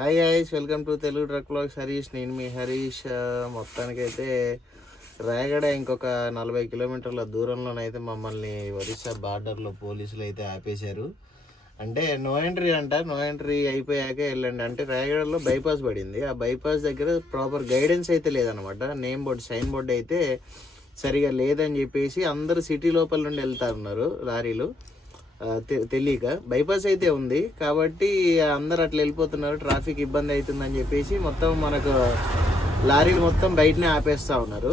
Hi guys, welcome to Telugu truck blogs Harish. నేను మీ హరీష్. మొత్తానికైతే రాయగడ ఇంకొక 40 కిలోమీటర్ల దూరంలోనైతే మమ్మల్ని ఒరిస్సా బార్డర్లో పోలీసులు అయితే ఆపేశారు. అంటే నో ఎంట్రీ అంట, నో ఎంట్రీ అయిపోయాకే వెళ్ళండి అంటే. రాయగడలో బైపాస్ పడింది, ఆ బైపాస్ దగ్గర ప్రాపర్ గైడెన్స్ అయితే లేదనమాట. నేమ్ బోర్డు, సైన్ బోర్డు అయితే సరిగా లేదని చెప్పేసి అందరూ సిటీ లోపల నుండి వెళ్తారున్నారు లారీలు. తెలియక బైపాస్ అయితే ఉంది కాబట్టి అందరు అట్లా వెళ్ళిపోతున్నారు, ట్రాఫిక్ ఇబ్బంది అవుతుందని చెప్పేసి మొత్తం మనకు లారీలు మొత్తం బయటనే ఆపేస్తూ ఉన్నారు.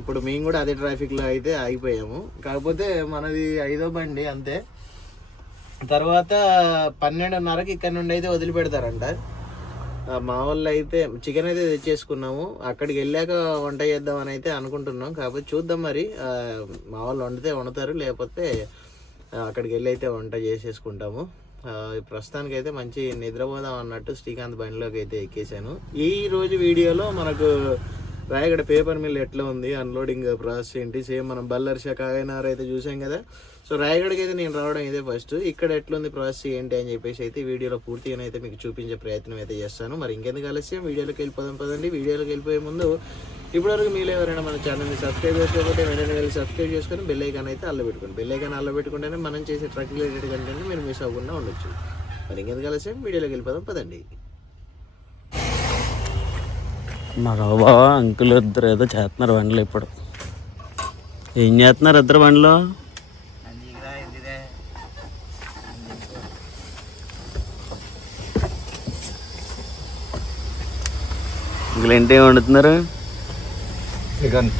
ఇప్పుడు మేము కూడా అదే ట్రాఫిక్లో అయితే ఆగిపోయాము. కాకపోతే మనది 5వ బండి అంతే. తర్వాత 12:30కి ఇక్కడ నుండి అయితే వదిలిపెడతారంట. మా వాళ్ళు అయితే చికెన్ అయితే తెచ్చేసుకున్నాము, అక్కడికి వెళ్ళాక వంట చేద్దామని అయితే అనుకుంటున్నాం. కాకపోతే చూద్దాం మరి, మా వాళ్ళు వండుతారు, లేకపోతే అక్కడికి వెళ్ళి అయితే వంట చేసేసుకుంటాము. ప్రస్తుతానికి అయితే మంచి నిద్రపోదాం అన్నట్టు శ్రీకాంత్ బండిలోకి అయితే ఎక్కేసాను. ఈ రోజు వీడియోలో మనకు రాయగడ పేపర్ మిల్ ఎట్లా ఉంది, అన్లోడింగ్ ప్రాసెస్ ఏంటి, సేమ్ మనం బల్లర్షా కాయనార్ అయితే చూసాం కదా. సో రాయగడకి అయితే నేను రావడం ఇదే ఫస్ట్. ఇక్కడ ఎట్లుంది ప్రాసెస్ ఏంటి అని చెప్పేసి అయితే వీడియోలో పూర్తిగా అయితే మీకు చూపించే ప్రయత్నం అయితే చేస్తాను. మరి ఇంకెందుకు ఆలస్యం, వీడియోలోకి వెళ్ళిపోదాం పదండి. వీడియోలోకి వెళ్ళిపోయే ముందు ఇప్పటివరకు మీరు ఎవరైనా మన ఛానల్ని సబ్స్క్రైబ్ చేసుకోకపోతే వెంటనే వెళ్ళి సబ్స్క్రైబ్ చేసుకొని బెల్ ఐకాన్ అయితే అల్లబెట్టుకోండి. బెల్ ఐకాన్ అల్లబెట్టుకుంటేనే మనం చేసే ట్రక్ రిలేటెడ్ కంటెంట్ మీరు మిస్ అవ్వకుండా ఉండొచ్చు. మరి ఇంకెందుకు ఆలస్యం, వీడియోలోకి వెళ్ళిపోదాం పదండి. మా బాబా అంకుల్ ఇద్దరు ఏదో చేస్తున్నారు బండ్లు. ఇప్పుడు ఏం చేస్తున్నారు ఇద్దరు బండ్లు? అంకుల్ ఏంటి ఏం వండుతున్నారు? చికెన్.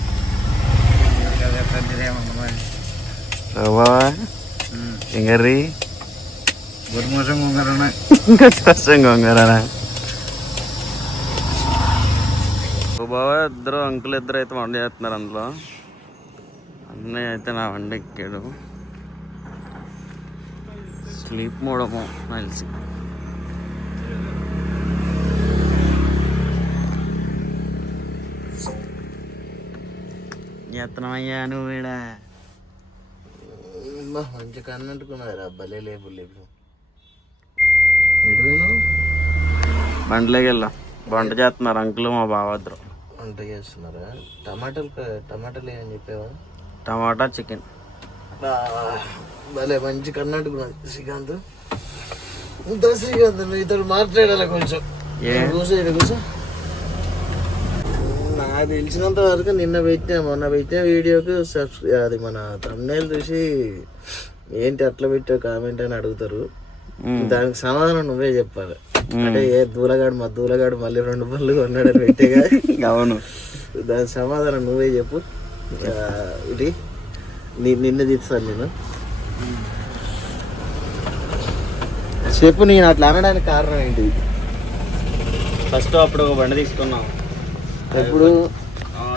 బాబా ఏం కర్రీ? గురుమోసం గొంగరనా? గొంగరనా? బాబా అంకుల్ ఇద్దరు అయితే వంట చేస్తున్నారు. అందులో అన్నయ్య అయితే నా వంట ఎక్కాడు. స్లీప్ మోడము తెలిసి. చేస్తున్నామయ్యా నువ్వు వీడ మంచి కన్నంటుకున్నారు అబ్బాలే. లేపు బండ్లోకి వెళ్ళాం. వంట చేస్తున్నారు అంకుల్ మా బావ ఇద్దరు. వంట చేస్తున్నారా? టమాటాలు ఏమని చెప్పావా? టమాటా చికెన్. భలే మంచి కన్నట్టుకున్నది శ్రీకాంత్. శ్రీకాంత్ ఇతడు మాట్లాడాలి కొంచెం. కూర్చో. నాకు తెలిసినంత వరకు మొన్న పెట్టిన వీడియోకి అది మన thumbnail చూసి ఏంటి అట్లా పెట్టావు కామెంట్ అని అడుగుతారు. దానికి సమాధానం నువ్వే చెప్పాలి. అంటే దూలగాడు మళ్ళీ 2 పళ్ళు కొన్నాడని పెట్టేగా. అవును, దానికి సమాధానం నువ్వే చెప్పు. ఇది నిన్న తీస్తాను నేను. చెప్పు, నేను అట్లా అనడానికి కారణం ఏంటి? ఫస్ట్ అప్పుడు ఒక బండి తీసుకున్నాం. ఎప్పుడు?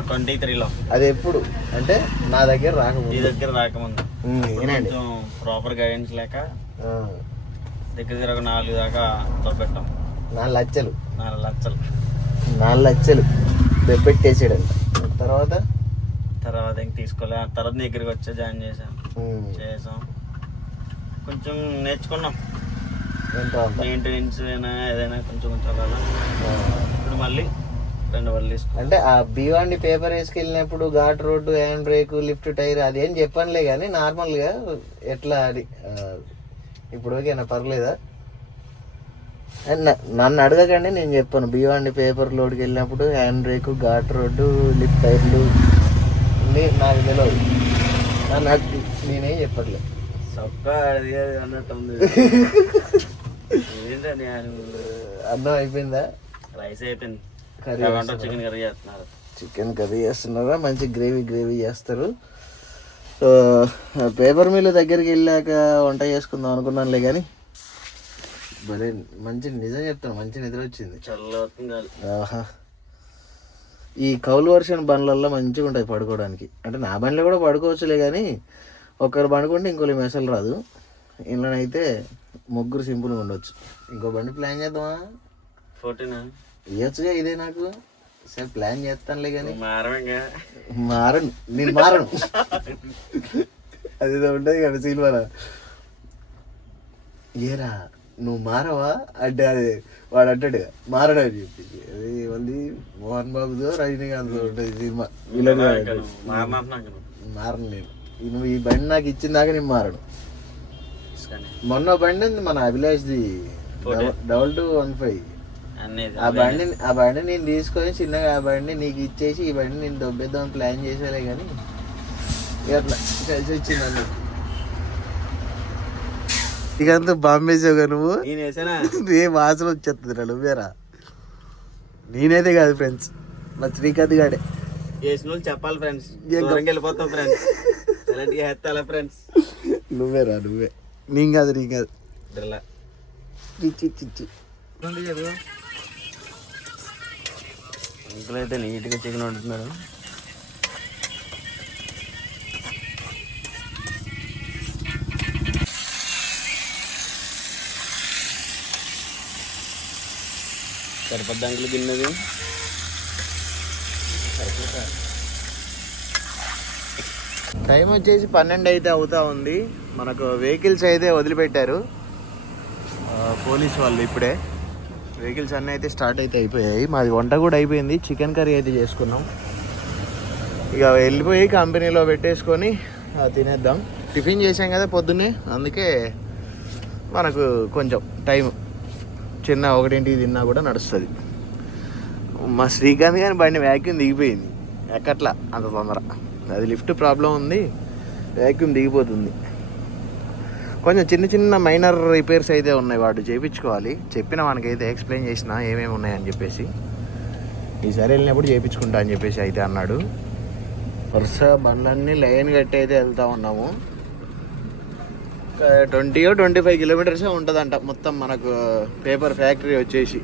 23లో. అది ఎప్పుడు అంటే నా దగ్గర రాకముందు కొంచెం ప్రాపర్ గైడెన్స్ లేక దగ్గర 4 దాకా తోపెట్టాం. 4 లక్షలు 4 లక్షలు పెట్టేసాడంట. తర్వాత ఇంక తీసుకోలే. తర్వాత దగ్గరికి వచ్చా జాయిన్ చేసాం. కొంచెం నేర్చుకున్నాం మెయింటెనెన్స్ అయినా ఏదైనా కొంచెం అలా. ఇప్పుడు మళ్ళీ 2 బళ్ళు తీసుకున్నాం. అంటే ఆ బీవాండి పేపర్ వేసుకెళ్ళినప్పుడు ghat road, hand brake, lift, tyre అదేం చెప్పనులే కానీ నార్మల్గా ఎట్లా అది ఇప్పుడు ఓకేనా? పర్లేదా? నన్ను అడగకండి, నేను చెప్పాను. బీవాండి పేపర్ లోడ్కి వెళ్ళినప్పుడు hand brake, ghat road, lift టైర్లు నాకు తెలియదు. నేనేం చెప్పట్లేదు. అన్నం అయిపోయిందా? రైస్ అయిపోయింది. చికెన్ కర్రీ చేస్తున్నారా? మంచి గ్రేవీ చేస్తారు. సో పేపర్ మిల్ దగ్గరికి వెళ్ళాక వంట చేసుకుందాం అనుకున్నానులే కానీ భలే మంచి నిజం చెప్తాను, మంచి నిద్ర వచ్చింది. ఆహా, ఈ కౌలు వర్షన్ బండ్లల్లో మంచిగా ఉంటాయి పడుకోవడానికి. అంటే నా బండిలో కూడా పడుకోవచ్చులే కానీ ఒకరు పడుకుంటే ఇంకోళ్ళు మెసలు రాదు. ఇంట్లోనైతే 3 సింపుల్గా ఉండొచ్చు. ఇంకో బండి ప్లాన్ చేద్దామా? 14 ఇవ్వచ్చుగా. ఇదే నాకు సరే ప్లాన్ చేస్తానులే కానీ మారను. నేను మారను. అది ఉంటుంది కదా సినిమా. ఏరా నువ్వు మారవా అంటే అది వాడు అంటాడు మారడం అని చెప్పి అది మళ్ళీ మోహన్ బాబుతో రజనీకాంత్ ఉంటుంది సినిమా మారను నేను నువ్వు ఈ బండి నాకు ఇచ్చిన దాకా నేను మారను. మొన్న బండి ఉంది మన అభిలాష్ది 2215 ఆ బండి నేను తీసుకొని చిన్నగా ఆ బండి నీకు ఇచ్చేసి ఈ బండి నేను దొబ్బేద్దాం ప్లాన్ చేసేలే కానీ అట్లా కలిసి వచ్చింది అన్నట్టు. ఇకంతా బాంబేసావుగా నువ్వు ఏ వాసన వచ్చేస్తుంది నువ్వేరా. నేనైతే కాదు ఫ్రెండ్స్ మా శ్రీకాంత్ గాడే చెప్పాలి ఫ్రెండ్స్ వెళ్ళిపోతాం ఫ్రెండ్స్ ఫ్రెండ్స్ నువ్వేరా నువ్వే నీ కాదు చిచ్చి అంకుల్ అయితే నీట్గా చికెన్ వండుతున్నారు. సరిపోద్ది అంకుల్ గిన్నెది. టైం వచ్చేసి 12 అయితే అవుతా ఉంది. మనకు వెహికల్స్ అయితే వదిలిపెట్టారు పోలీస్ వాళ్ళు. ఇప్పుడే వెహికల్స్ అన్నీ అయితే స్టార్ట్ అయితే అయిపోయాయి. మాది వంట కూడా అయిపోయింది. చికెన్ కర్రీ అయితే చేసుకున్నాం. ఇక వెళ్ళిపోయి కంపెనీలో పెట్టేసుకొని తినేద్దాం. టిఫిన్ చేసాం కదా పొద్దున్నే, అందుకే మనకు కొంచెం టైం చిన్న 1ంటికి తిన్నా కూడా నడుస్తుంది. మా శ్రీకాంత్ గారి బండి వ్యాక్యూమ్ దిగిపోయింది. ఎక్కట్లా అంత తొందర, అది లిఫ్ట్ ప్రాబ్లం ఉంది, వ్యాక్యూమ్ దిగిపోతుంది. కొంచెం చిన్న మైనర్ రిపేర్స్ అయితే ఉన్నాయి, వాడు చేయించుకోవాలి. చెప్పిన మనకైతే ఎక్స్ప్లెయిన్ చేసిన ఏమేమి ఉన్నాయని చెప్పేసి, ఈసారి వెళ్ళినప్పుడు చేయించుకుంటా అని చెప్పేసి అయితే అన్నాడు. వరుస బండ్లన్నీ లైన్ కట్టి అయితే వెళ్తూ ఉన్నాము. 20-25 కిలోమీటర్సే ఉంటుందంట మొత్తం మనకు పేపర్ ఫ్యాక్టరీ వచ్చేసి.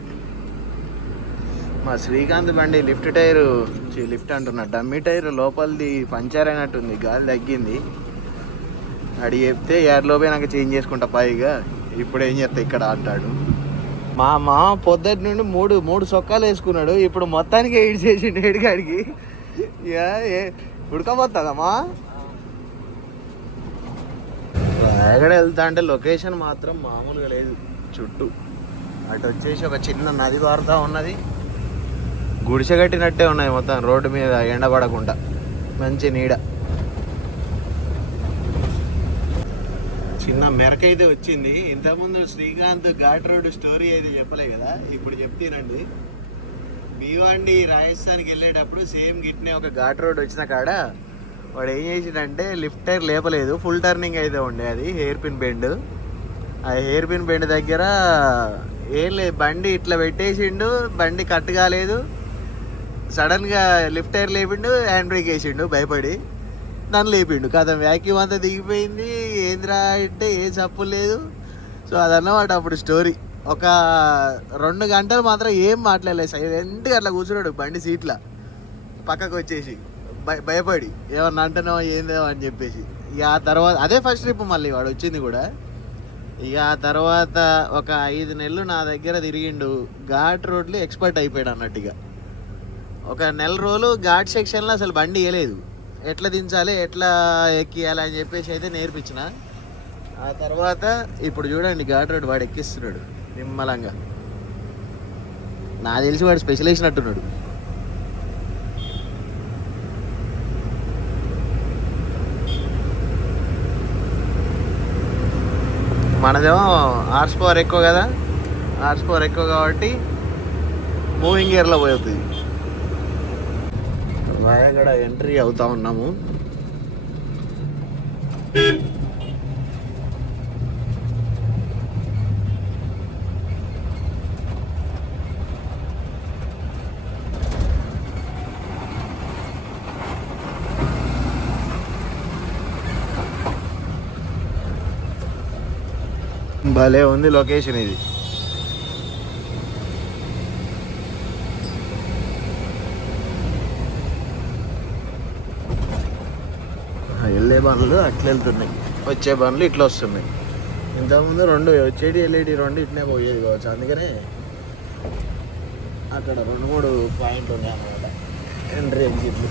మా శ్రీకాంత్ బండి లిఫ్ట్ అంటున్నా డమ్మీ టైర్ లోపలిది పంచర్ అయినట్టుంది, గాలి తగ్గింది. అడి చెప్తే ఏర్లోపే నాకు చేంజ్ చేసుకుంటా పైగా, ఇప్పుడు ఏం చేస్తా ఇక్కడ అంటాడు. మా పొద్దుటి నుండి మూడు సొక్కాలు వేసుకున్నాడు, ఇప్పుడు మొత్తానికి ఎయిడ్ చేసిండు ఏడిగాడికి. ఉడకపోతుందమ్మా. ఎక్కడ వెళ్తా అంటే లొకేషన్ మాత్రం మామూలుగా లేదు. చుట్టూ అటు వచ్చేసి ఒక చిన్న నది పారుతా ఉన్నది, గుడిసె కట్టినట్టే ఉన్నాయి మొత్తం రోడ్డు మీద, ఎండపడకుండా మంచి నీడ. చిన్న మెరక అయితే వచ్చింది. ఇంతకుముందు శ్రీకాంత్ ఘాట్ రోడ్ స్టోరీ అయితే చెప్పలే కదా, ఇప్పుడు చెప్తానండి. భీవాండి రాజస్థాన్కి వెళ్ళేటప్పుడు సేమ్ గిట్నే ఒక ఘాట్ రోడ్ వచ్చిన కాడ వాడు ఏం చేసిండంటే లిఫ్ట్ టైర్ లేపలేదు, ఫుల్ టర్నింగ్ అయితే ఉండే, అది హెయిర్ పిన్ బెండ్. ఆ హెయిర్ పిన్ బెండ్ దగ్గర ఏం లేదు, బండి ఇట్లా పెట్టేసిండు, బండి కట్ కాలేదు. సడన్గా లిఫ్ట్ టైర్ లేపిండు, హ్యాండ్ బ్రేక్ వేసిండు భయపడి, నన్ను లేపిండు. కదా వ్యాక్యూమ్ అంతా దిగిపోయింది. ఏంద్రా అంటే ఏ చప్పు లేదు. సో అదన్నమాట అప్పుడు స్టోరీ. ఒక 2 గంటలు మాత్రం ఏం మాట్లాడలేదు, సైలెంట్గా అట్లా కూర్చున్నాడు బండి సీట్ల పక్కకు వచ్చేసి, భయపడి ఏమన్నా అంటున్నావో ఏందో అని చెప్పేసి. ఇక ఆ తర్వాత అదే ఫస్ట్ ట్రిప్ మళ్ళీ వాడు వచ్చింది కూడా. ఇక ఆ తర్వాత ఒక 5 నెలలు నా దగ్గర తిరిగిండు, ఘాట్ రోడ్లు ఎక్స్పర్ట్ అయిపోయాడు అన్నట్టుగా. ఒక నెల రోజులు ఘాట్ సెక్షన్లో అసలు బండి ఇవ్వలేదు, ఎట్లా దించాలి ఎట్లా ఎక్కియాలి అని చెప్పేసి అయితే నేర్పించిన. ఆ తర్వాత ఇప్పుడు చూడండి ఘాట్ రోడ్ వాడు ఎక్కిస్తున్నాడు నిమ్మలంగా. నాకు తెలిసి వాడు స్పెషలైజేషన్ అంటున్నాడు. మనదేమో హార్స్ పవర్ ఎక్కువ కదా, హార్స్ పవర్ ఎక్కువ కాబట్టి మూవింగ్ గేర్లో పోతుంది. రాయగడ ఎంట్రీ అవుతా ఉన్నాము. భలే ఉంది లొకేషన్ ఇది. వెళ్ళే బండ్లు అట్లా వెళ్తున్నాయి, వచ్చే బండ్లు ఇట్లా వస్తున్నాయి. ఇంతకుముందు 2 వచ్చేటి వెళ్ళేటి 2 ఇట్నే పోయేది కావచ్చు, అందుకనే అక్కడ 2-3 పాయింట్లు ఉన్నాయి అన్నమాట ఎంట్రీ ఎగ్జిట్లు.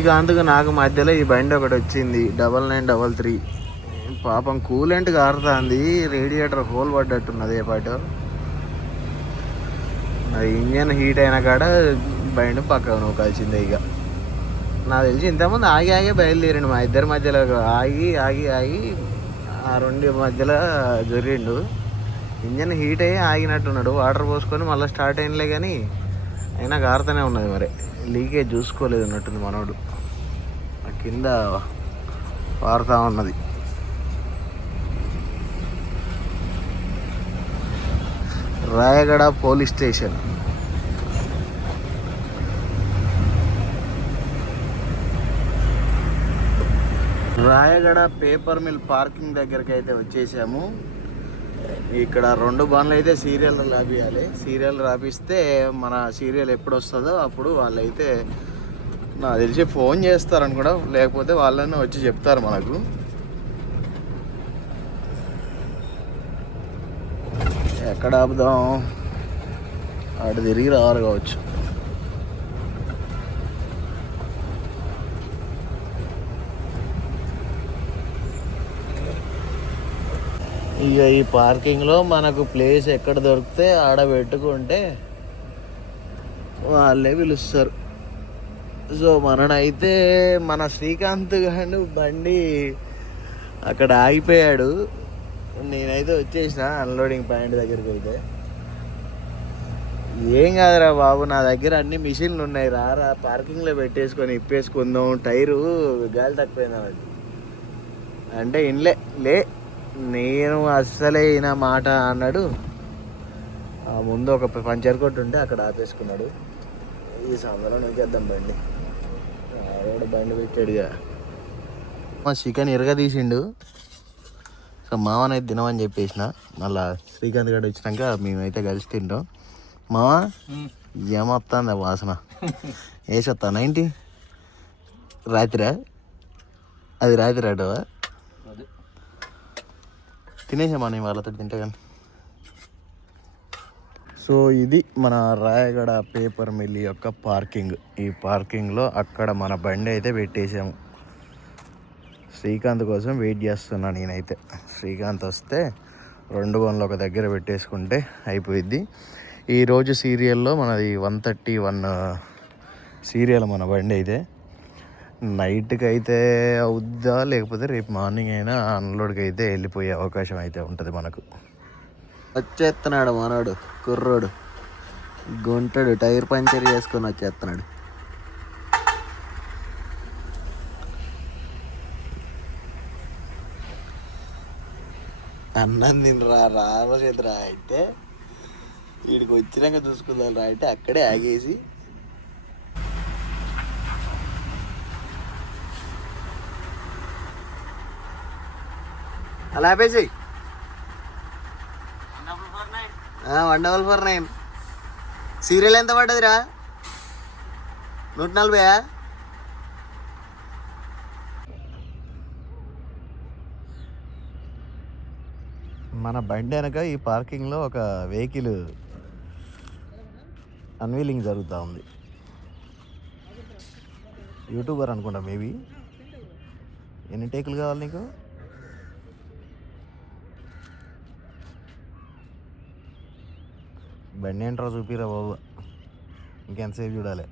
శ్రీకాంత్కు నాకు మధ్యలో ఈ బండి ఒకటి వచ్చింది 9933. పాపం కూలెంట్ కారుతుంది, రేడియేటర్ హోల్ పడ్డట్టున్నది ఏ పాటు. అది ఇంజన్ హీట్ అయిన కాడ బండి పక్కకు నువ్వు కలిసిందే. ఇక నాకు తెలిసి ఇంతకుముందు ఆగి ఆగి బయలుదేరిండు, మా ఇద్దరి మధ్యలో ఆగి ఆగి ఆగి ఆ రెండు మధ్యలో జరిగిండు. ఇంజన్ హీట్ అయ్యి ఆగినట్టున్నాడు, వాటర్ పోసుకొని మళ్ళీ స్టార్ట్ అయినలే కానీ అయినా కారుతూనే ఉన్నది. మరి లీకేజ్ చూసుకోలేదు అన్నట్టుంది మనోడు, కింద పారుతూ ఉన్నది. Rayagada police station. Rayagada paper mill parking దగ్గరికి అయితే వచ్చేసాము. ఇక్కడ 2 బండ్లు అయితే సీరియల్ రాపియాలి. సీరియల్ రాపిస్తే మన సీరియల్ ఎప్పుడు వస్తుందో అప్పుడు వాళ్ళైతే నాకు తెలిసి ఫోన్ చేస్తారని కూడా, లేకపోతే వాళ్ళని వచ్చి చెప్తారు మనకు. ఎక్కడ ఆపుదాం, అటు తిరిగి రావాలి కావచ్చు. ఇక ఈ పార్కింగ్లో మనకు ప్లేస్ ఎక్కడ దొరికితే ఆడ పెట్టుకుంటే వాళ్ళే పిలుస్తారు. సో మననైతే మన శ్రీకాంత్ గారు బండి అక్కడ ఆగిపోయాడు, నేనైతే వచ్చేసిన అన్లోడింగ్ పాయింట్ దగ్గరికి. అయితే ఏం కాదురా బాబు, నా దగ్గర అన్ని మిషన్లు ఉన్నాయి, రారా పార్కింగ్లో పెట్టేసుకొని ఇప్పేసుకుందాం, టైరు గాలి తక్కువైంది అది అంటే ఇన్లే లే, నేను అస్సలే ఈయన మాట అన్నాడు. ముందు ఒక పంచర్ కొట్టు ఉంటే అక్కడ ఆపేసుకున్నాడు. ఈ సందులో నూకేద్దాం బండి, రోడ్డు బండి పెట్టాడుగా. మా చికెన్ ఇరగదీసిండు, సో మామనైతే తినమని చెప్పేసిన. మళ్ళా శ్రీకాంత్ గడు వచ్చినాక మేమైతే కలిసి తింటాం. మామ ఏమొస్తుంది వాసన, వేసొస్తాను ఏంటి రాత్రిరా, అది రాత్రి అటవా తినేసామా నేను వాళ్ళతో తింటే కానీ. సో ఇది మన రాయగడ పేపర్ మిల్ యొక్క పార్కింగ్. ఈ పార్కింగ్లో అక్కడ మన బండి అయితే పెట్టేసాము. శ్రీకాంత్ కోసం వెయిట్ చేస్తున్నా నేనైతే. శ్రీకాంత్ వస్తే 2 బండ్లు ఒక దగ్గర పెట్టేసుకుంటే అయిపోయిద్ది. ఈరోజు సీరియల్లో మనది 131 సీరియల్ మన బండి అయితే. నైట్కి అయితే అవుద్దా, లేకపోతే రేపు మార్నింగ్ అయినా అన్లోడ్కి అయితే వెళ్ళిపోయే అవకాశం అయితే ఉంటుంది మనకు. వచ్చేస్తున్నాడు మనోడు, కుర్రోడు గుంటడు, టైర్ పంచర్ చేసుకొని వచ్చేస్తున్నాడు. అన్నం తినరా రామచేద్రా అంటే వీడికి వచ్చినాక చూసుకుందాం రా అంటే అక్కడే ఆగేసి అలా ఆపేసి 149 సీరియల్ ఎంత పడ్డదిరా? 140. మన బండి వెనక ఈ పార్కింగ్లో ఒక వెహికల్ అన్వీలింగ్ జరుగుతూ ఉంది. యూట్యూబర్ అనుకుంటా మేబీ. ఎన్ని టేకులు కావాలి నీకు? బండి ఏంట్రా చూపిరా బాబు, ఇంకెంతసేపు చూడాలి.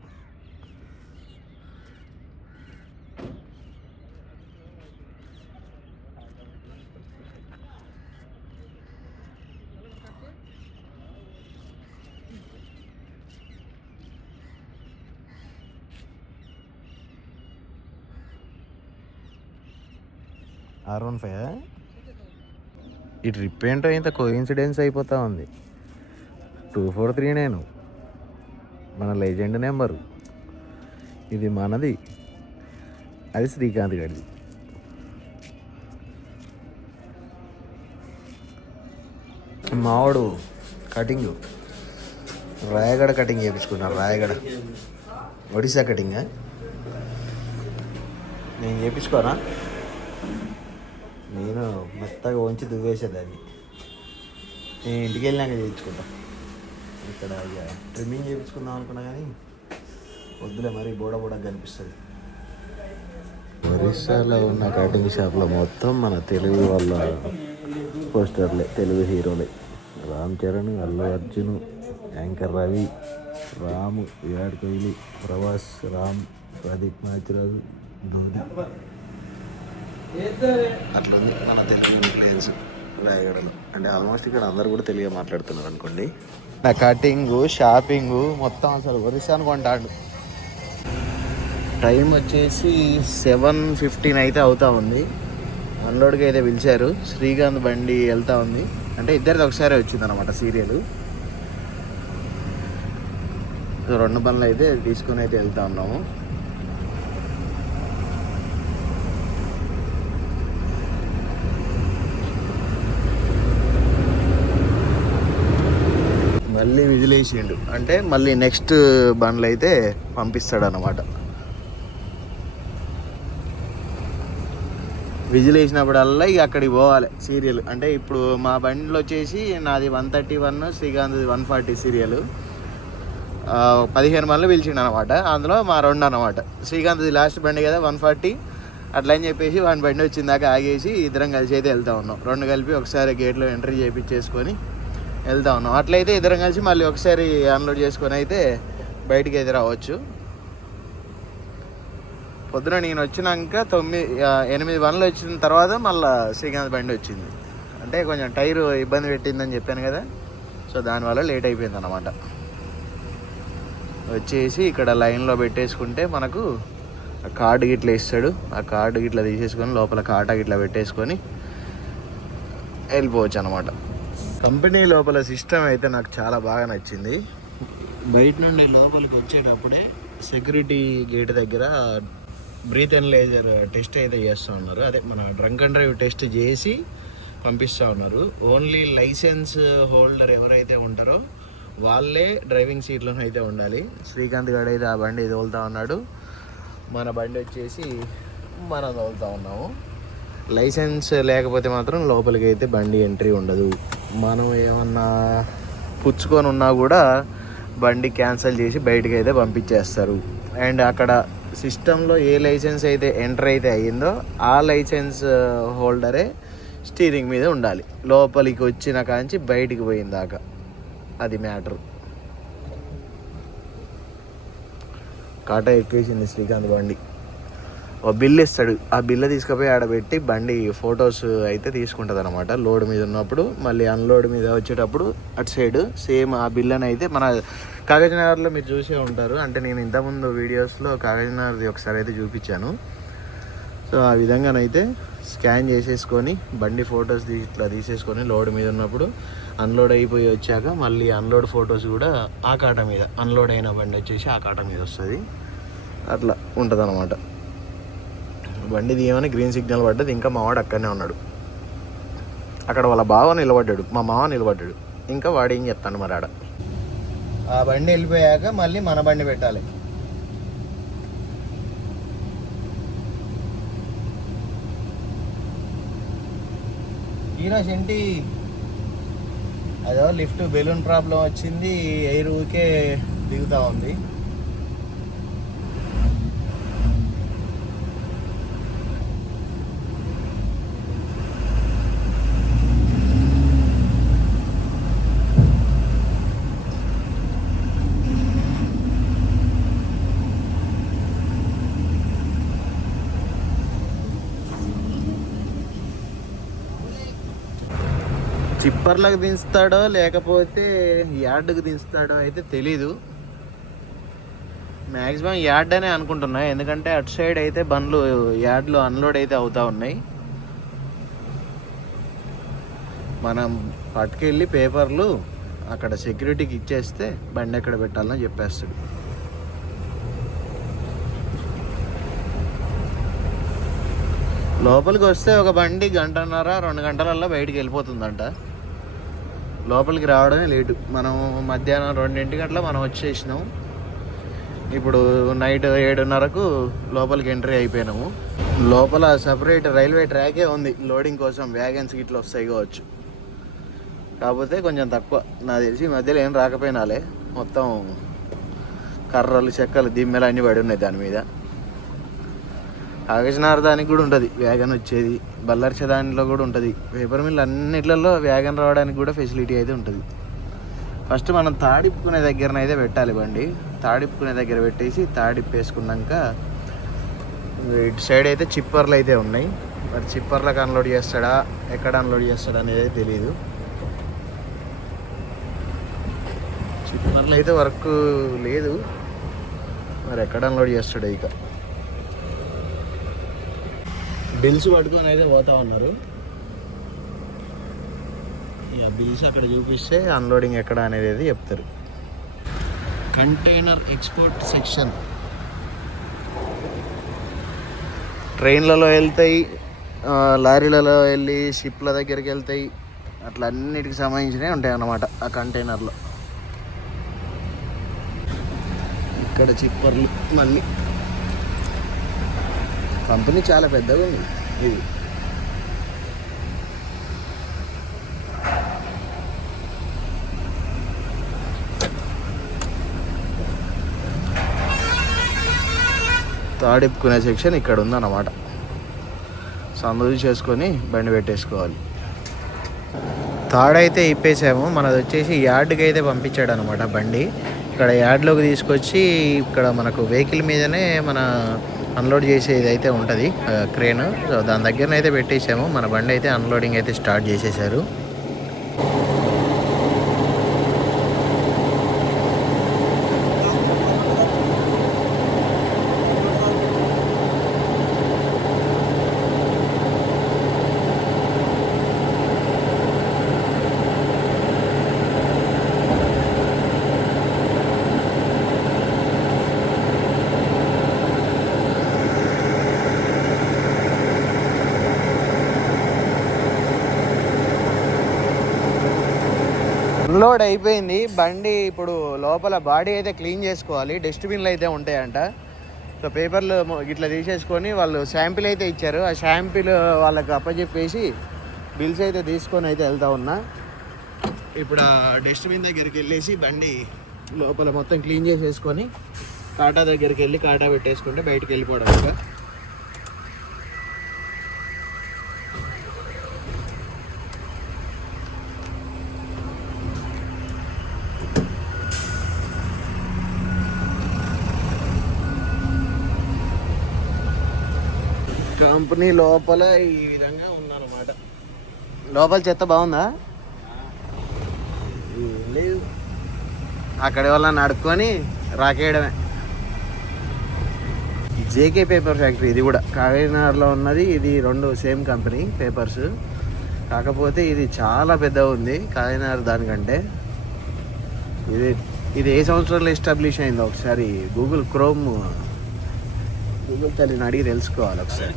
R15 ఈ ట్రిప్ ఏంటో ఇంత కోఇన్సిడెన్స్ అయిపోతూ ఉంది. 2439 మన లెజెండ్ నెంబరు, ఇది మనది, అది శ్రీకాంత్ గడిది. మావాడు కటింగ్ రాయగడ కటింగ్ చేయించుకున్నాను. రాయగడ ఒడిశా కటింగ్ నేను చేయించుకోనా? నేను మెత్తగా వంచి దువ్వేసేదాన్ని. నేను ఇంటికి వెళ్ళినాక చేయించుకుంటా. ఇక్కడ ఇక ట్రిమ్మింగ్ చేయించుకుందాం అనుకున్నా కానీ వద్దులే, మరి బోడ కనిపిస్తుంది. ఒరిస్సాలో ఉన్న కటింగ్ షాప్లో మొత్తం మన తెలుగు వాళ్ళ పోస్టర్లే, తెలుగు హీరోలే. రామ్ చరణ్, అల్లు అర్జున్, యాంకర్ రవి, రాము, విరాట్ కోహ్లీ, ప్రభాస్, రామ్, ప్రదీప్ మాచిరాజు, ధోని. అట్లుంది మన తెలుగు ప్లేయర్స్ రాయగడలో. అంటే ఆల్మోస్ట్ ఇక్కడ అందరు కూడా తెలుగు మాట్లాడుతున్నారు అనుకోండి. నా కటింగ్, షాపింగ్ మొత్తం అసలు ఒరిస్సాను కొంటాడు. టైం వచ్చేసి 7:15 అయితే అవుతా ఉంది. అన్లోడ్కి అయితే పిలిచారు. శ్రీకాంత్ బండి వెళ్తా ఉంది. అంటే ఇద్దరిది ఒకసారి వచ్చింది అనమాట సీరియల్. సో 2 బండ్లు అయితే తీసుకుని అయితే వెళ్తా ఉన్నాము. మళ్ళీ విజిలేసిండు అంటే మళ్ళీ నెక్స్ట్ బండ్లు అయితే పంపిస్తాడు అన్నమాట. విజిల్ వేసినప్పుడల్లా ఇక అక్కడికి పోవాలి సీరియల్. అంటే ఇప్పుడు మా బండిలో వచ్చేసి నాది 131, శ్రీకాంత్ది 140 సీరియల్. 15 బండ్లు పిలిచిండు అనమాట. అందులో మా 2 అనమాట. శ్రీకాంత్ది లాస్ట్ బండి కదా 140. అట్లా అని చెప్పేసి వాడి బండి వచ్చిందాక ఆగేసి ఇద్దరం కలిసి అయితే వెళ్తా ఉన్నాం. 2 కలిపి ఒకసారి గేట్లో ఎంట్రీ చేయించేసుకొని వెళ్తా ఉన్నాం. అట్లయితే ఇద్దరం కలిసి మళ్ళీ ఒకసారి అన్లోడ్ చేసుకొని అయితే బయటికి అయితే రావచ్చు. పొద్దున నేను వచ్చినాక 8 బండ్లు వచ్చిన తర్వాత మళ్ళీ శ్రీకాంత్ బండి వచ్చింది. అంటే కొంచెం టైరు ఇబ్బంది పెట్టిందని చెప్పాను కదా, సో దానివల్ల లేట్ అయిపోయింది అన్నమాట. వచ్చేసి ఇక్కడ లైన్లో పెట్టేసుకుంటే మనకు కార్డు గిట్లా ఇస్తాడు. ఆ కార్డు గిట్లా తీసేసుకొని లోపల కాటా గిట్లా పెట్టేసుకొని వెళ్ళిపోవచ్చు అనమాట. కంపెనీ లోపల సిస్టమ్ అయితే నాకు చాలా బాగా నచ్చింది. బయట నుండి లోపలికి వచ్చేటప్పుడే సెక్యూరిటీ గేట్ దగ్గర బ్రీత్ అనలైజర్ టెస్ట్ అయితే చేస్తూ ఉన్నారు. అదే మన డ్రంక్ అండ్ డ్రైవ్ టెస్ట్ చేసి పంపిస్తూ ఉన్నారు. ఓన్లీ లైసెన్స్ హోల్డర్ ఎవరైతే ఉంటారో వాళ్ళే డ్రైవింగ్ సీట్లోనే అయితే ఉండాలి. శ్రీకాంత్ గారు అయితే ఆ బండి తోలుతూ ఉన్నాడు. మన బండి వచ్చేసి మనం తోలుతూ ఉన్నాము. లైసెన్స్ లేకపోతే మాత్రం లోపలికి అయితే బండి ఎంట్రీ ఉండదు. మనం ఏమన్నా పుచ్చుకొని ఉన్నా కూడా బండి క్యాన్సిల్ చేసి బయటికి అయితే పంపించేస్తారు. అండ్ అక్కడ సిస్టంలో ఏ లైసెన్స్ అయితే ఎంటర్ అయితే అయ్యిందో ఆ లైసెన్స్ హోల్డరే స్టీరింగ్ మీద ఉండాలి లోపలికి వచ్చిన కాంచి బయటికి పోయిన దాకా. అది మ్యాటర్. కాటా ఎక్కేసింది శ్రీకాంత్ బండి. ఓ బిల్ ఇస్తాడు. ఆ బిల్లు తీసుకుపోయి ఆడబెట్టి బండి ఫొటోస్ అయితే తీసుకుంటుంది అనమాట. లోడ్ మీద ఉన్నప్పుడు మళ్ళీ అన్లోడ్ మీద వచ్చేటప్పుడు అటు సైడ్ సేమ్ ఆ బిల్లుని అయితే మన కాగజ్నగర్లో మీరు చూసే ఉంటారు. అంటే నేను ఇంతకుముందు వీడియోస్లో కాగజ్నగర్ది ఒకసారి అయితే చూపించాను. సో ఆ విధంగానైతే స్కాన్ చేసేసుకొని బండి ఫొటోస్ ఇట్లా తీసేసుకొని లోడ్ మీద ఉన్నప్పుడు అన్లోడ్ అయిపోయి వచ్చాక మళ్ళీ అన్లోడ్ ఫొటోస్ కూడా ఆ కాట మీద, అన్లోడ్ అయిన బండి వచ్చేసి ఆ కాట మీద వస్తుంది. అట్లా ఉంటుంది అన్నమాట. బండి తీయమని గ్రీన్ సిగ్నల్ పడ్డది. ఇంకా మావాడు అక్కడనే ఉన్నాడు. అక్కడ వాళ్ళ బావ నిలబడ్డాడు, మా మావ నిలబడ్డాడు. ఇంకా వాడు ఏం చెప్తాడు మరి ఆడ. ఆ బండి వెళ్ళిపోయాక మళ్ళీ మన బండి పెట్టాలి. ఈరోజు ఏంటి అదో లిఫ్ట్ బెలూన్ ప్రాబ్లం వచ్చింది. ఎయిర్ ఊరికే దిగుతూ ఉంది. చిప్పర్లకు దించుతాడో లేకపోతే యార్డ్కి దించుతాడో అయితే తెలీదు. మ్యాక్సిమం యార్డ్ అనే అనుకుంటున్నా. ఎందుకంటే అటు సైడ్ అయితే బండ్లు యార్డ్లో అన్లోడ్ అయితే అవుతూ ఉన్నాయి. మనం పట్టుకెళ్ళి పేపర్లు అక్కడ సెక్యూరిటీకి ఇచ్చేస్తే బండి ఎక్కడ పెట్టాలని చెప్పేస్తాడు. లోపలికి వస్తే ఒక బండి 1.5-2 గంటలల్లో బయటికి వెళ్ళిపోతుందంట. లోపలికి రావడమే లేటు. మనం మధ్యాహ్నం 2 గంటల మనం వచ్చేసినాం. ఇప్పుడు నైట్ 7:30కు లోపలికి ఎంట్రీ అయిపోయినాము. లోపల సపరేట్ రైల్వే ట్రాకే ఉంది లోడింగ్ కోసం. వ్యాగన్స్ గిట్లా వస్తాయి కావచ్చు, కాకపోతే కొంచెం తక్కువ. నాకు తెలిసి మధ్యలో ఏం రాకపోయినాలే. మొత్తం కర్రలు చెక్కలు దిమ్మెలు అన్నీ పడి ఉన్నాయి దాని మీద. కాగజ్నగర్ దానికి కూడా ఉంటుంది వ్యాగన్ వచ్చేది, బల్లర్చ దానిలో కూడా ఉంటుంది. పేపర్ మిల్ అన్నిట్లలో వ్యాగన్ రావడానికి కూడా ఫెసిలిటీ అయితే ఉంటుంది. ఫస్ట్ మనం తాడిప్పుకునే దగ్గరనైతే పెట్టాలి బండి. తాడిప్పుకునే దగ్గర పెట్టేసి తాడిప్పేసుకున్నాక ఇటు సైడ్ అయితే చిప్పర్లు అయితే ఉన్నాయి. మరి చిప్పర్లకు అన్లోడ్ చేస్తాడా, ఎక్కడ అన్లోడ్ చేస్తాడా అనేది తెలియదు. చిప్పర్లు అయితే వర్క్ లేదు, మరి ఎక్కడ అన్లోడ్ చేస్తాడు. ఇక బిల్స్ పట్టుకొని అయితే పోతా ఉన్నారు. ఇక బిల్స్ అక్కడ చూపిస్తే అన్లోడింగ్ ఎక్కడ అనేది చెప్తారు. కంటైనర్ ఎక్స్పోర్ట్ సెక్షన్ ట్రైన్లలో వెళ్తాయి, లారీలలో వెళ్ళి షిప్ల దగ్గరికి వెళ్తాయి. అట్లా అన్నిటికి సంబంధించినవి ఉంటాయి అన్నమాట ఆ కంటైనర్లో. ఇక్కడ చిప్పర్లు మళ్ళీ కంపెనీ చాలా పెద్దగా ఉంది ఇది. తాడిప్పుకునే సెక్షన్ ఇక్కడ ఉందన్నమాట. సందులు చేసుకొని బండి పెట్టేసుకోవాలి. తాడైతే ఇప్పేసాము. మనది వచ్చేసి యార్డ్కి అయితే పంపించాడు అనమాట బండి. ఇక్కడ యార్డ్లోకి తీసుకొచ్చి ఇక్కడ మనకు వెహికల్ మీదనే మన అన్లోడ్ చేసేది అయితే ఉంటుంది క్రేన్. సో దాని దగ్గరనైతే పెట్టేసాము. మన బండి అయితే అన్లోడింగ్ అయితే స్టార్ట్ చేసేసారు. అన్లోడ్ అయిపోయింది బండి. ఇప్పుడు లోపల బాడీ అయితే క్లీన్ చేసుకోవాలి. డస్ట్బిన్లు అయితే ఉంటాయంట. సో పేపర్లు ఇట్లా తీసేసుకొని వాళ్ళు శాంపిల్ అయితే ఇచ్చారు. ఆ శాంపిల్ వాళ్ళకి అప్పచెప్పేసి బిల్స్ అయితే తీసుకొని అయితే వెళ్తా ఉన్నా. ఇప్పుడు ఆ డస్ట్బిన్ దగ్గరికి వెళ్ళేసి బండి లోపల మొత్తం క్లీన్ చేసేసుకొని కాటా దగ్గరికి వెళ్ళి కాటా పెట్టేసుకుంటే బయటికి వెళ్ళిపోవడం. ఇంకా కంపెనీ లోపల ఈ విధంగా ఉందన్నమాట. లోపల చెత్త బాగుందా? లేదు, అక్కడ వాళ్ళని అడుక్కొని రాకేయడమే. జేకే పేపర్ ఫ్యాక్టరీ ఇది కూడా కాకినాడలో ఉన్నది. ఇది రెండు సేమ్ కంపెనీ పేపర్స్, కాకపోతే ఇది చాలా పెద్దగా ఉంది కాకినాడ దానికంటే. ఇది ఏ సంవత్సరంలో ఎస్టాబ్లిష్ అయిందో ఒకసారి గూగుల్ తల్లిని అడిగి తెలుసుకోవాలి ఒకసారి.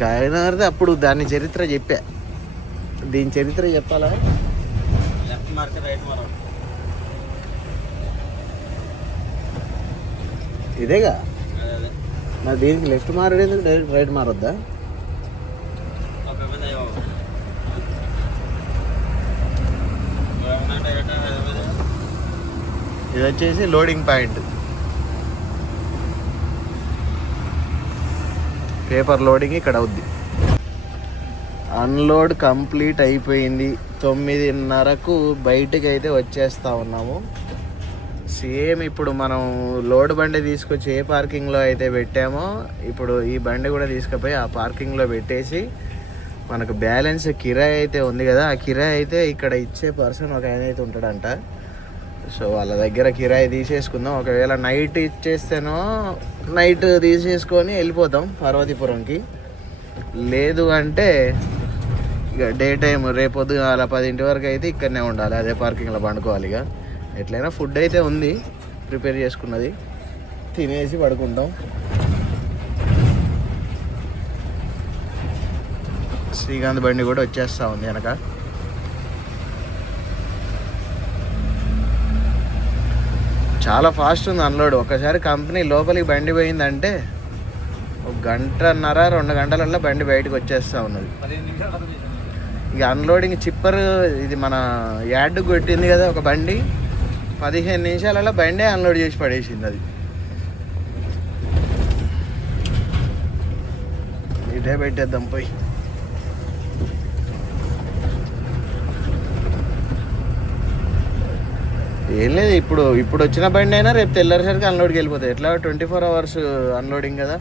కాకినాడది అప్పుడు దాని చరిత్ర చెప్పా. దీని చరిత్ర చెప్పాలా? ఇదేగా మరి దీనికి లెఫ్ట్ మారేది డైరెక్ట్ రైట్ మారొద్దా? ఇది వచ్చేసి లోడింగ్ పాయింట్. పేపర్ లోడింగ్ ఇక్కడ అవుద్ది. అన్లోడ్ కంప్లీట్ అయిపోయింది. 9:30కు బయటకు అయితే వచ్చేస్తా ఉన్నాము. సేమ్ ఇప్పుడు మనం లోడ్ బండి తీసుకొచ్చి ఏ పార్కింగ్లో అయితే పెట్టామో ఇప్పుడు ఈ బండి కూడా తీసుకుపోయి ఆ పార్కింగ్లో పెట్టేసి మనకు బ్యాలెన్స్ కిరాయి అయితే ఉంది కదా, ఆ కిరాయి అయితే ఇక్కడ ఇచ్చే పర్సన్ ఒక ఆయన అయితే ఉంటాడంట. సో వాళ్ళ దగ్గర కిరాయి తీసేసుకుందాం. ఒకవేళ నైట్ ఇచ్చేస్తేనో నైట్ తీసేసుకొని వెళ్ళిపోతాం పార్వతీపురంకి. లేదు అంటే ఇక డే టైం రేపొద్దు అలా 10 వరకు అయితే ఇక్కడనే ఉండాలి, అదే పార్కింగ్లో పండుకోవాలి. ఇక ఎట్లయినా ఫుడ్ అయితే ఉంది ప్రిపేర్ చేసుకున్నది, తినేసి పడుకుంటాం. శ్రీకాంత్ బండి కూడా వచ్చేస్తూ ఉంది వెనక. చాలా ఫాస్ట్ ఉంది అన్లోడ్. ఒకసారి కంపెనీ లోపలికి బండి పోయిందంటే 1.5 2 గంటలలో బండి బయటకు వచ్చేస్తూ ఉన్నది. ఇక అన్లోడింగ్ చిప్పర్ ఇది మన యార్డ్కి పెట్టింది కదా ఒక బండి, 15 నిమిషాలలో బండి అన్లోడ్ చేసి పడేసింది. అది ఇటే పెట్టేద్దాం పోయి. ఏం లేదు, ఇప్పుడు వచ్చిన బండి అయినా రేపు తెల్లారిసరికి అన్లోడ్కి వెళ్ళిపోతాయి. ఎట్లా 24 hours అన్లోడింగ్ కదా,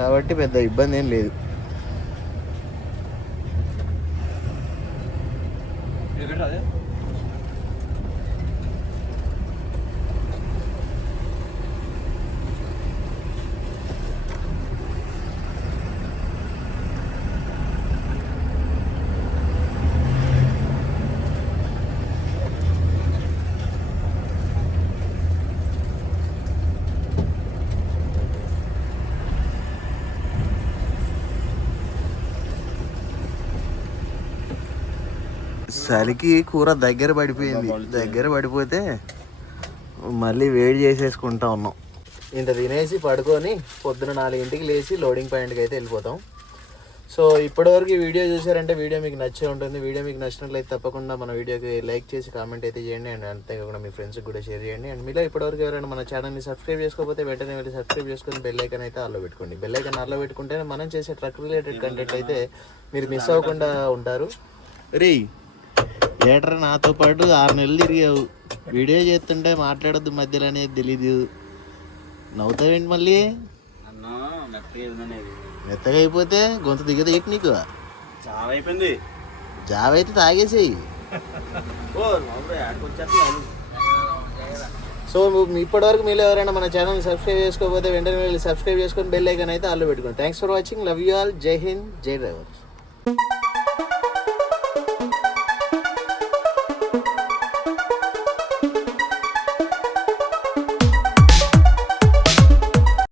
కాబట్టి పెద్ద ఇబ్బంది ఏం లేదు. చలికి కూర దగ్గర పడిపోయింది. దగ్గర పడిపోతే మళ్ళీ వేడి చేసేసుకుంటా ఉన్నాం. ఇంత తినేసి పడుకొని పొద్దున 4 లేచి లోడింగ్ పాయింట్కి అయితే వెళ్ళిపోతాం. సో ఇప్పటివరకు ఈ వీడియో చూసారంటే వీడియో మీకు నచ్చే ఉంటుంది. వీడియో మీకు నచ్చినట్లయితే తప్పకుండా మన వీడియోకి లైక్ చేసి కామెంట్ అయితే చేయండి. అండ్ అంతేకాకుండా మీ ఫ్రెండ్స్కి కూడా షేర్ చేయండి. అండ్ మీలో ఇప్పటివరకు ఎవరైనా మన ఛానల్ని సబ్స్క్రైబ్ చేసుకోకపోతే వెంటనే వెళ్ళి సబ్స్క్రైబ్ చేసుకొని బెల్ ఐకాన్ అయితే ఆన్లో పెట్టుకోండి. బెల్ ఐకాన్ ఆన్లో పెట్టుకుంటే మనం చేసే ట్రక్ రిలేటెడ్ కంటెంట్ అయితే మీరు మిస్ అవ్వకుండా ఉంటారు. రే థియేటర్ నాతో పాటు 6 నెలలు తిరిగావు, వీడియో చేస్తుంటే మాట్లాడొద్దు మధ్యలో అనేది తెలీదు. నవ్వుతావేంటి మళ్ళీ? మెత్తగా అయిపోతే గొంతు దిగదు ఏంటి నీకు? చాలా అయిపోయింది. జాబ్ అయితే తాగేసేయి. సో ఇప్పటివరకు మీరు ఎవరైనా మన ఛానల్ సబ్స్క్రైబ్ చేసుకోకపోతే వెంటనే వెళ్ళి సబ్స్క్రైబ్ చేసుకొని బెల్ ఐకాన్ అయితే ఆన్లో పెట్టుకోండి. Thanks for watching. Love you all. జై హింద్, జై డ్రైవర్.